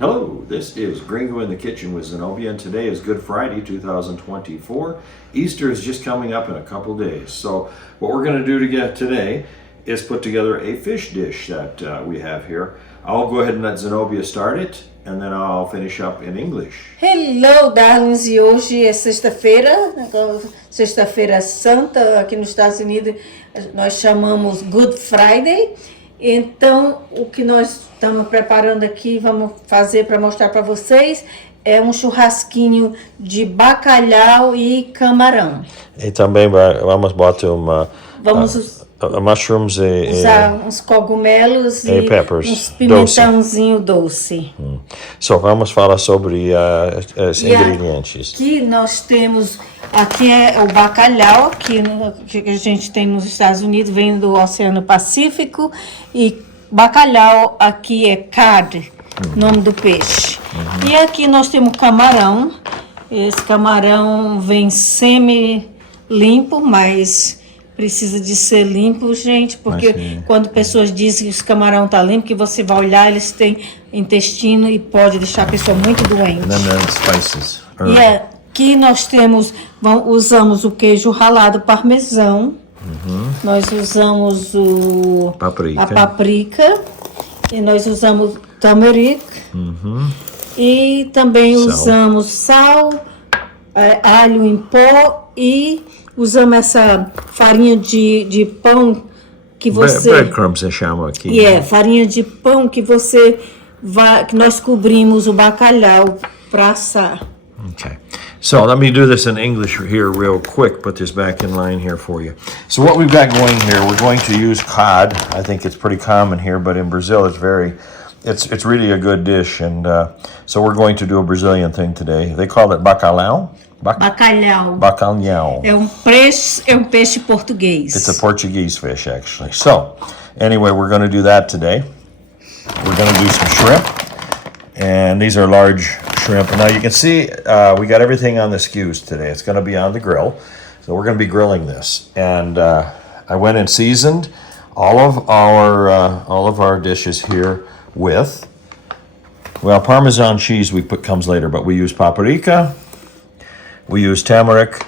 Hello, this is Gringo in the Kitchen with Zenobia, and today is Good Friday 2024. Easter is just coming up in a couple days. So what we're going to do today is put together a fish dish that we have here. I'll go ahead and let Zenobia start it, and then I'll finish up in English. Hello, darlings! E hoje é sexta-feira, sexta-feira santa, aqui nos Estados Unidos nós chamamos Good Friday. Então, o que nós estamos preparando aqui, vamos fazer para mostrar para vocês, é um churrasquinho de bacalhau e camarão. E também vamos botar mushrooms usar uns cogumelos e peppers, uns pimentãozinho doce. So, vamos falar sobre os ingredientes. Aqui nós temos, aqui é o bacalhau, que a gente tem nos Estados Unidos, vem do Oceano Pacífico, e bacalhau aqui é cod, nome do peixe. E aqui nós temos camarão. Esse camarão vem semi-limpo, mas precisa de ser limpo, gente, porque quando pessoas dizem que os camarão tá limpo, que você vai olhar, eles têm intestino e pode deixar a pessoa muito doente. And then spices. E aqui nós usamos o queijo ralado parmesão. Nós usamos a paprika. E nós usamos turmeric. E também usamos sal, alho em pó e usamos essa farinha de pão que você... Breadcrumbs se chama aqui. Farinha de pão que que nós cobrimos o bacalhau para assar. Okay. So let me do this in English here real quick, put this back in line here for you. So what we've got going here, we're going to use cod. I think it's pretty common here, but in Brazil it's really a good dish, and so we're going to do a Brazilian thing today. They call it bacalhau. Bacalhau. Bacalhau. É um peixe português. It's a Portuguese fish, actually. So, anyway, we're going to do that today. We're going to do some shrimp, and these are large shrimp. And now you can see we got everything on the skews today. It's going to be on the grill, so we're going to be grilling this. And I went and seasoned all of our dishes here with, well, Parmesan cheese comes later, but we use paprika. We use turmeric,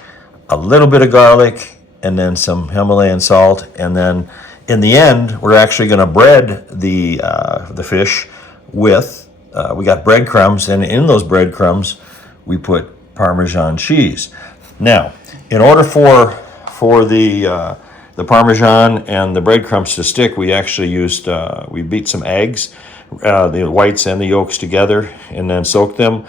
a little bit of garlic, and then some Himalayan salt. And then in the end, we're actually going to bread the fish with, we got breadcrumbs, and in those breadcrumbs, we put Parmesan cheese. Now, in order for the Parmesan and the breadcrumbs to stick, we actually we beat some eggs, the whites and the yolks together, and then soaked them,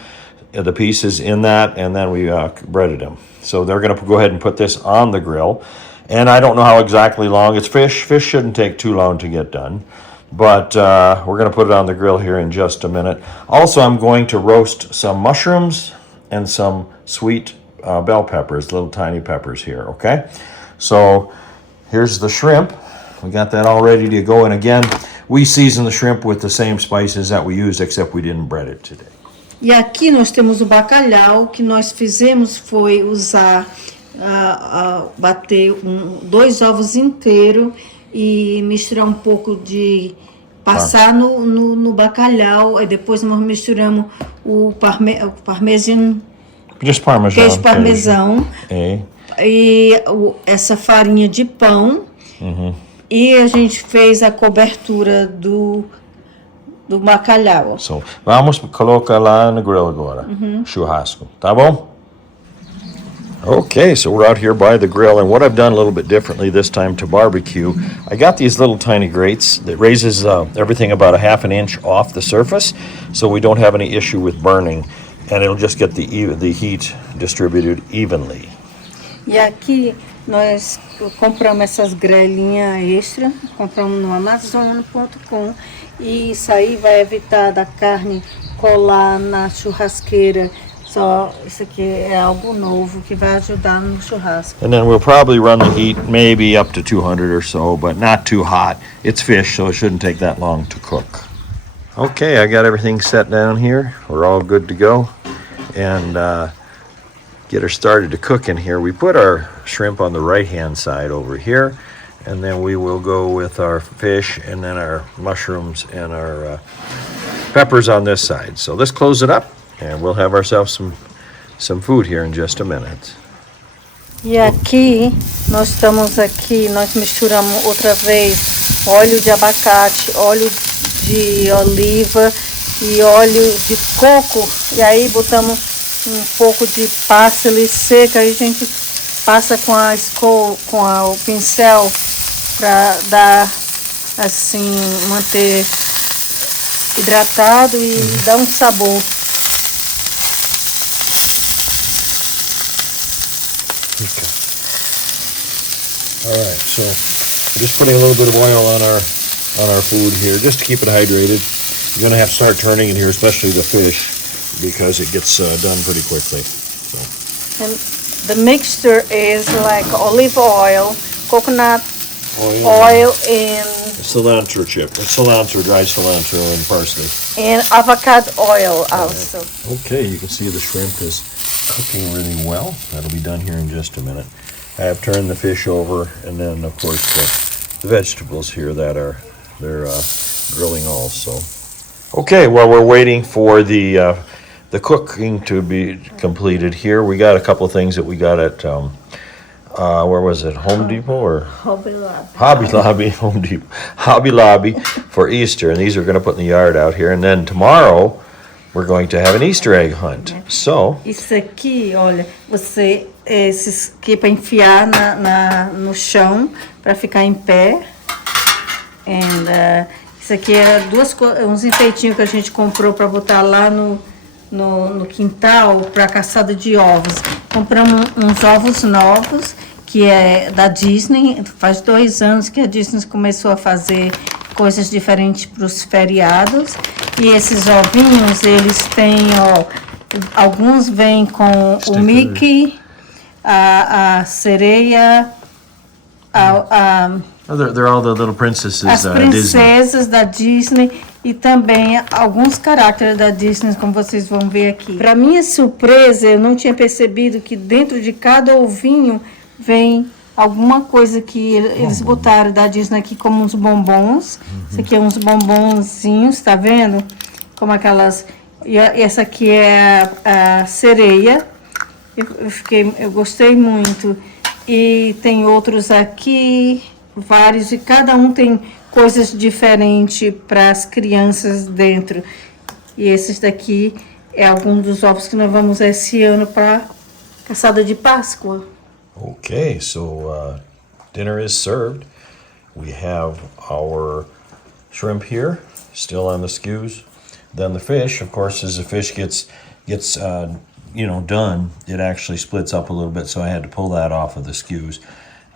the pieces in that, and then we breaded them. So they're going to go ahead and put this on the grill. And I don't know how exactly long. It's fish. Fish shouldn't take too long to get done. But we're going to put it on the grill here in just a minute. Also, I'm going to roast some mushrooms and some sweet bell peppers, little tiny peppers here, okay? So here's the shrimp. We got that all ready to go. And again, we season the shrimp with the same spices that we used, except we didn't bread it today. E aqui nós temos o bacalhau. O que nós fizemos foi bater 2 ovos inteiros e misturar um pouco de... Passar no bacalhau. E depois nós misturamos o parmesan... Just Parmesan. Queijo parmesão. E essa farinha de pão. E a gente fez a cobertura do bacalhau. So, vamos colocar lá no grill agora. Churrasco. Tá bom? Okay, so we're out here by the grill, and what I've done a little bit differently this time to barbecue, I got these little tiny grates that raises everything about a half an inch off the surface, so we don't have any issue with burning, and it'll just get the heat distributed evenly. E aqui nós compramos essas grelhinhas extra, compramos no Amazon.com, e isso aí vai evitar da carne colar na churrasqueira. Só isso aqui é algo novo que vai ajudar no churrasco. And then we'll probably run the heat maybe up to 200 or so, but not too hot. It's fish, so it shouldn't take that long to cook. Okay, I got everything set down here. We're all good to go. And get her started to cook in here. We put our shrimp on the right-hand side over here, and then we will go with our fish and then our mushrooms and our peppers on this side. So let's close it up and we'll have ourselves some food here in just a minute. E aqui, nós misturamos outra vez óleo de abacate, óleo de oliva e óleo de coco. E aí botamos um pouco de parsley seca. Aí a gente passa com a scoa, o pincel, para dar assim, manter hidratado e dar um sabor. Okay. All right, so we're just putting a little bit of oil on our food here, just to keep it hydrated. You're gonna have to start turning it here, especially the fish, because it gets done pretty quickly. So. And the mixture is like olive oil, coconut oil and cilantro chip, dried cilantro and parsley. And avocado oil also. Right. Okay, you can see the shrimp is cooking really well. That'll be done here in just a minute. I have turned the fish over, and then of course the vegetables here they're grilling also. Okay, while we're waiting for the cooking to be completed here, we got a couple of things that we got at where was it? Home Depot or Hobby Lobby. Hobby Lobby, Home Depot, Hobby Lobby for Easter, and these are going to put in the yard out here. And then tomorrow we're going to have an Easter egg hunt. So isso aqui, olha, esses aqui para enfiar no chão para ficar em pé. And isso aqui é uns enfeitinhos que a gente comprou para botar lá no quintal para caçada de ovos. Compramos uns ovos novos, que é da Disney. Faz 2 anos que a Disney começou a fazer coisas diferentes para os feriados. E esses ovinhos, eles têm, alguns vêm com o Mickey, a sereia, they're all the little princesses. as princesas da Disney e também alguns caracteres da Disney, como vocês vão ver aqui. Para minha surpresa, eu não tinha percebido que dentro de cada ovinho vem alguma coisa que eles botaram da Disney aqui, como uns bombons. Isso aqui é uns bombonzinhos, tá vendo? Como aquelas... E essa aqui é a sereia. Eu gostei muito. E tem outros aqui, vários, e cada um tem coisas diferentes para as crianças dentro. E esses daqui é algum dos ovos que nós vamos esse ano para caçada de Páscoa. Okay, so dinner is served. We have our shrimp here, still on the skews. Then the fish, of course, as the fish gets done, it actually splits up a little bit, so I had to pull that off of the skews.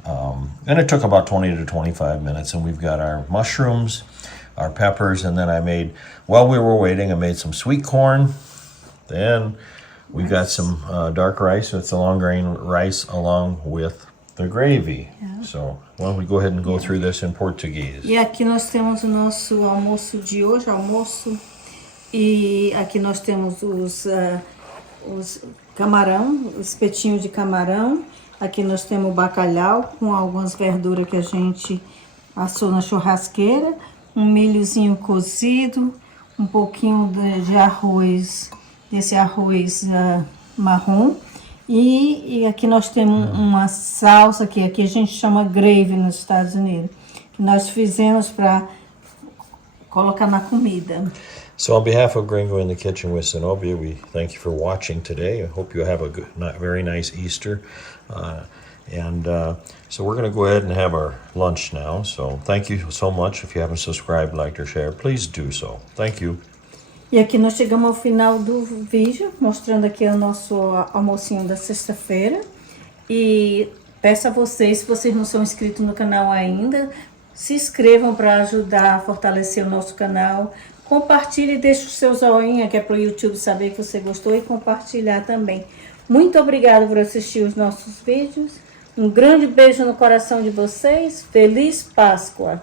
And it took about 20 to 25 minutes, and we've got our mushrooms, our peppers, and then while we were waiting, I made some sweet corn. Then we got some dark rice, so it's a long grain rice along with the gravy. Yeah. So why don't we go ahead and go through this in Portuguese. E aqui nós temos o nosso almoço de hoje, e aqui nós temos os camarão, espetinho de camarão. Aqui nós temos o bacalhau com algumas verduras que a gente assou na churrasqueira, um milhozinho cozido, um pouquinho de arroz, desse arroz marrom. E aqui nós temos uma salsa que aqui a gente chama gravy nos Estados Unidos, que nós fizemos para colocar na comida. So on behalf of Gringo in the Kitchen with Zenobia, we thank you for watching today. I hope you have a very nice Easter. So we're going to go ahead and have our lunch now. So thank you so much. If you haven't subscribed, liked, or shared, please do so. Thank you. E aqui nós chegamos ao final do vídeo, mostrando aqui o nosso almocinho da sexta-feira. E peço a vocês, se vocês não são inscritos no canal ainda, se inscrevam para ajudar a fortalecer o nosso canal. Compartilhe e deixe o seu joinha, que é para o YouTube saber que você gostou, e compartilhar também. Muito obrigada por assistir os nossos vídeos. Um grande beijo no coração de vocês. Feliz Páscoa!